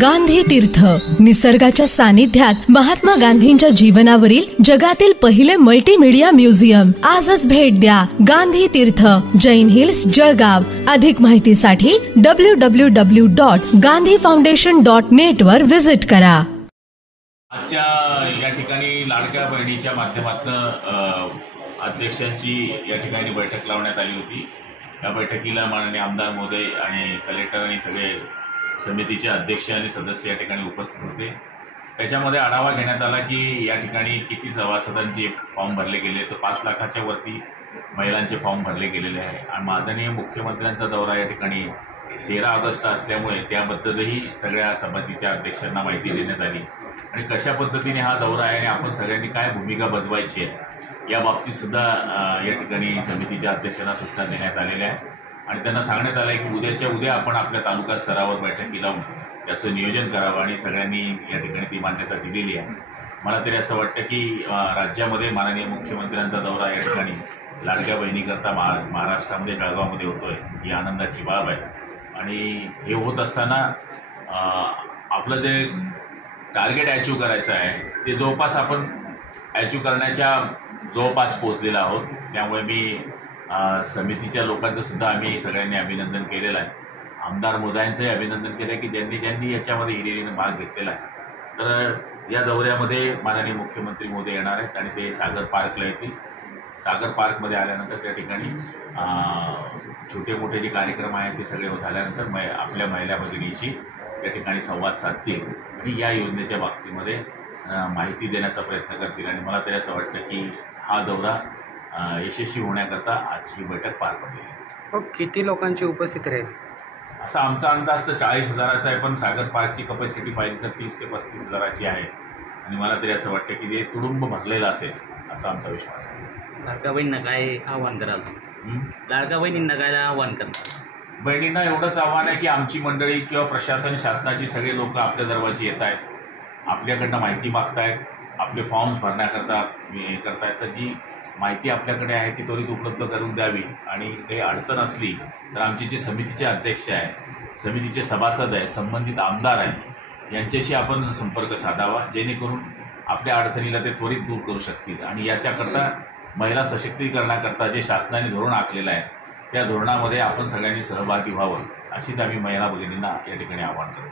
गांधी तीर्थ, निसर्गाच्या सानिध्यात महात्मा गांधींच्या जीवनावरील जगातील पहिले मल्टीमीडिया म्युझियम. आजच भेट द्या. गांधी तीर्थ, जैन हिल्स, जळगाव. अधिक माहितीसाठी www.gandhifoundation.net वर विजिट करा. आजच्या या ठिकाणी लाडक्या बहिणीच्या माध्यमातून अध्यक्षांची या ठिकाणी बैठक लावण्यात आली होती. या बैठकीला माननीय आमदार महोदय आणि कलेक्टर आणि सगळे समितीचे अध्यक्ष आणि सदस्य या ठिकाणी उपस्थित होते. त्याच्यामध्ये आढावा घेण्यात आला की या ठिकाणी किती सभासदांचे फॉर्म भरले गेले. तर 5 लाखाच्या वरती महिलांचे फॉर्म भरले गेलेले आहे. आणि माननीय मुख्यमंत्र्यांचा दौरा या ठिकाणी 13 ऑगस्ट असल्यामुळे त्याबद्दलही सगळ्या समितीच्या अध्यक्षांना माहिती देण्यात आली आणि कशा पद्धतीने हा दौरा आहे आणि आपण सगळ्यांनी काय भूमिका बजवायची आहे या बाबतीत सुद्धा या ठिकाणी समितीच्या अध्यक्षांना सूचना देण्यात आलेल्या आहे. आणि त्यांना सांगण्यात आलं आहे की उद्याच्या उद्या आपण आपल्या तालुका स्तरावर बैठकी लावून त्याचं नियोजन करावं आणि सगळ्यांनी या ठिकाणी ती मान्यता दिलेली आहे. मला तरी असं वाटतं की राज्यामध्ये माननीय मुख्यमंत्र्यांचा दौरा या ठिकाणी लाडक्या बहिणीकरता महाराष्ट्रामध्ये जळगावमध्ये होतो आहे, ही आनंदाची बाब आहे. आणि हे होत असताना आपलं जे टार्गेट अचीव करायचं आहे ते जवळपास आपण अचीव करण्याच्या जवळपास पोहोचलेलो आहोत. त्यामुळे मी समितीच्या लोकांचं सुद्धा आम्ही सगळ्यांनी अभिनंदन केलेलं आहे. आमदार मोदयांचंही अभिनंदन केलं आहे की ज्यांनी याच्यामध्ये हिरिरीनं भाग घेतलेला आहे. तर या दौऱ्यामध्ये माननीय मुख्यमंत्री महोदय येणार आहेत आणि ते सागर पार्कला येतील. सागर पार्कमध्ये आल्यानंतर त्या ठिकाणी छोटे मोठे जे कार्यक्रम आहेत ते सगळे झाल्यानंतर आपल्या महिला भगिनीशी त्या ठिकाणी संवाद साधतील आणि या योजनेच्या बाबतीमध्ये माहिती देण्याचा प्रयत्न करतील. आणि मला तरी असं वाटतं की हा दौरा यशस्वी होण्याकरता आजची ही बैठक पार पडली. किती लोकांची उपस्थिती राहील असा आमचा अंदाज तर 40,000चा आहे, पण सागर पार्कची कपॅसिटी पाहिली तर 30 ते 35,000ची आहे. आणि मला तरी असं वाटतं की ते तुडुंब भरलेलं असेल असा आमचा विश्वास आहे. लाडक्या बहिणींना काय आव्हान कराल? लाडक्या बहिणींना काय आव्हान करतात? बहिणींना एवढंच आव्हान आहे की आमची मंडळी किंवा प्रशासन शासनाची सगळे लोक आपल्या दरवाजी येत आहेत, आपल्याकडनं माहिती मागतायत, आपले फॉर्म्स भरण्याकरता हे करतायत. तर जी माहिती आपल्याकडे आहे ती त्वरित उपलब्ध करून द्यावी. आणि काही अडचण असली तर आमचे जे समितीचे अध्यक्ष आहे, समितीचे सभासद आहे, संबंधित आमदार आहेत, यांच्याशी आपण संपर्क साधावा जेणेकरून आपल्या अडचणीला ते त्वरित दूर करू शकतील. आणि याच्याकरता महिला सशक्तीकरणाकरता जे शासनाने धोरण आखलेलं आहे त्या धोरणामध्ये आपण सगळ्यांनी सहभागी व्हावं अशीच आम्ही महिला भगिनींना या ठिकाणी आवाहन करतो.